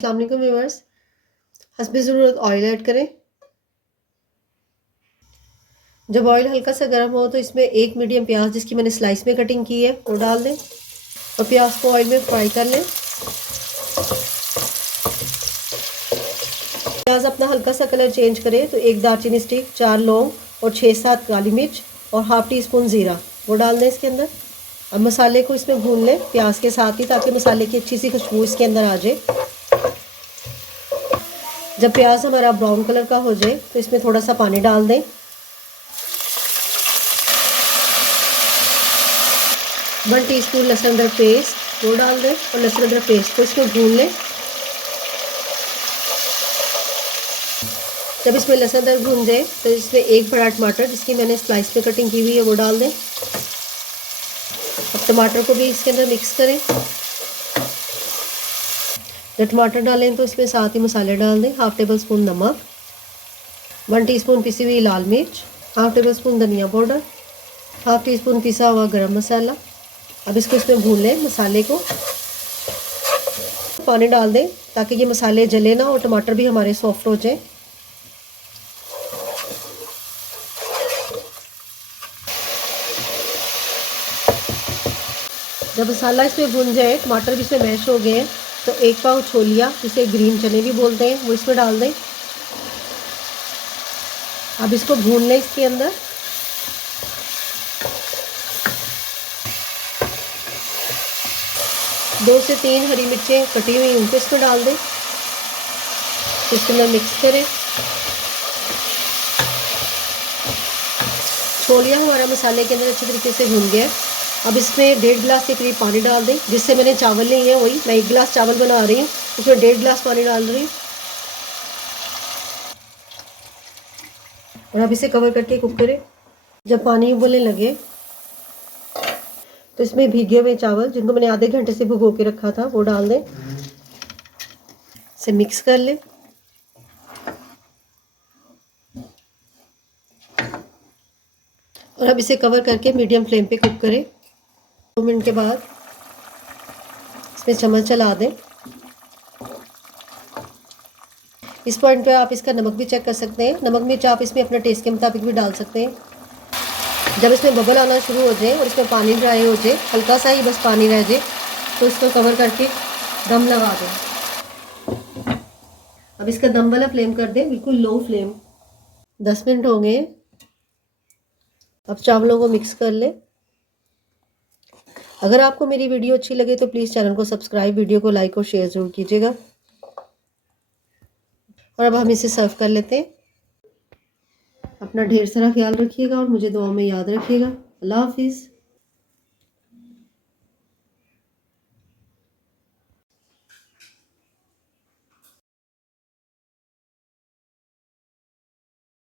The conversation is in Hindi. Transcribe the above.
अस्सलाम वालेकुम व्यूअर्स। हस्बे ज़रूरत ऑयल ऐड करें। जब ऑयल हल्का सा गर्म हो तो इसमें एक मीडियम प्याज जिसकी मैंने स्लाइस में कटिंग की है वो डाल दें और प्याज को ऑयल में फ्राई कर लें। प्याज अपना हल्का सा कलर चेंज करे तो एक दालचीनी स्टिक, 4 लौंग और 6-7 काली मिर्च और हाफ टी स्पून ज़ीरा वो डाल दें इसके अंदर। अब मसाले को इसमें भून लें प्याज के साथ ही, ताकि मसाले की अच्छी सी खुशबू इसके अंदर आ जाए। जब प्याज हमारा ब्राउन कलर का हो जाए तो इसमें थोड़ा सा पानी डाल दें। 1 टीस्पून लहसुन अदरक पेस्ट वो डाल दें और लहसुन अदरक पेस्ट को इसमें भून लें। जब इसमें लहसुन अदरक भून जाए तो इसमें एक बड़ा टमाटर जिसकी मैंने स्लाइस में कटिंग की हुई है वो डाल दें। अब टमाटर को भी इसके अंदर मिक्स करें। जब टमाटर डालें तो इसमें साथ ही मसाले डाल दें। हाफ टेबल स्पून नमक, 1 टीस्पून पिसी हुई लाल मिर्च, हाफ टेबल स्पून धनिया पाउडर, हाफ टी स्पून पिसा हुआ गरम मसाला। अब इसको इसमें भून लें मसाले को। पानी डाल दें ताकि ये मसाले जले ना और टमाटर भी हमारे सॉफ्ट हो जाए। जब मसाला इसमें भुन जाए, टमाटर भी इसमें मैश हो गए हैं, तो एक पाव छोलिया जिसे ग्रीन चने भी बोलते हैं वो इसमें डाल दें। अब इसको भून लें इसके अंदर। दो से 3 हरी मिर्चें कटी हुई उनको इसमें डाल दें। इसके अंदर मिक्स करें। छोलिया हमारा मसाले के अंदर अच्छे तरीके से भून गया। अब इसमें 1.5 गिलास के करीब पानी डाल दें। जिससे मैंने चावल लिए हैं वही मैं 1 गिलास चावल बना रही हूँ, उसमें 1.5 गिलास पानी डाल रही हूँ और अब इसे कवर करके कुक करें। जब पानी उबलने लगे तो इसमें भीगे हुए चावल जिनको मैंने आधे घंटे से भिगो के रखा था वो डाल दें। इसे मिक्स कर लें। और अब इसे कवर करके मीडियम फ्लेम पे कुक करें। 2 मिनट के बाद इसमें चम्मच चला दें। इस पॉइंट पे आप इसका नमक भी चेक कर सकते हैं। नमक मिर्च आप इसमें अपने टेस्ट के मुताबिक भी डाल सकते हैं। जब इसमें बबल आना शुरू हो जाए और इसमें पानी ड्राई हो जाए, हल्का सा ही बस पानी रह जाए, तो इसको कवर करके दम लगा दें। अब इसका दम वाला फ्लेम कर दें, बिल्कुल लो फ्लेम। 10 मिनट हो गए। अब चावलों को मिक्स कर लें। अगर आपको मेरी वीडियो अच्छी लगे तो प्लीज़ चैनल को सब्सक्राइब, वीडियो को लाइक और शेयर ज़रूर कीजिएगा। और अब हम इसे सर्व कर लेते हैं। अपना ढेर सारा ख्याल रखिएगा और मुझे दुआ में याद रखिएगा। अल्लाह हाफिज़।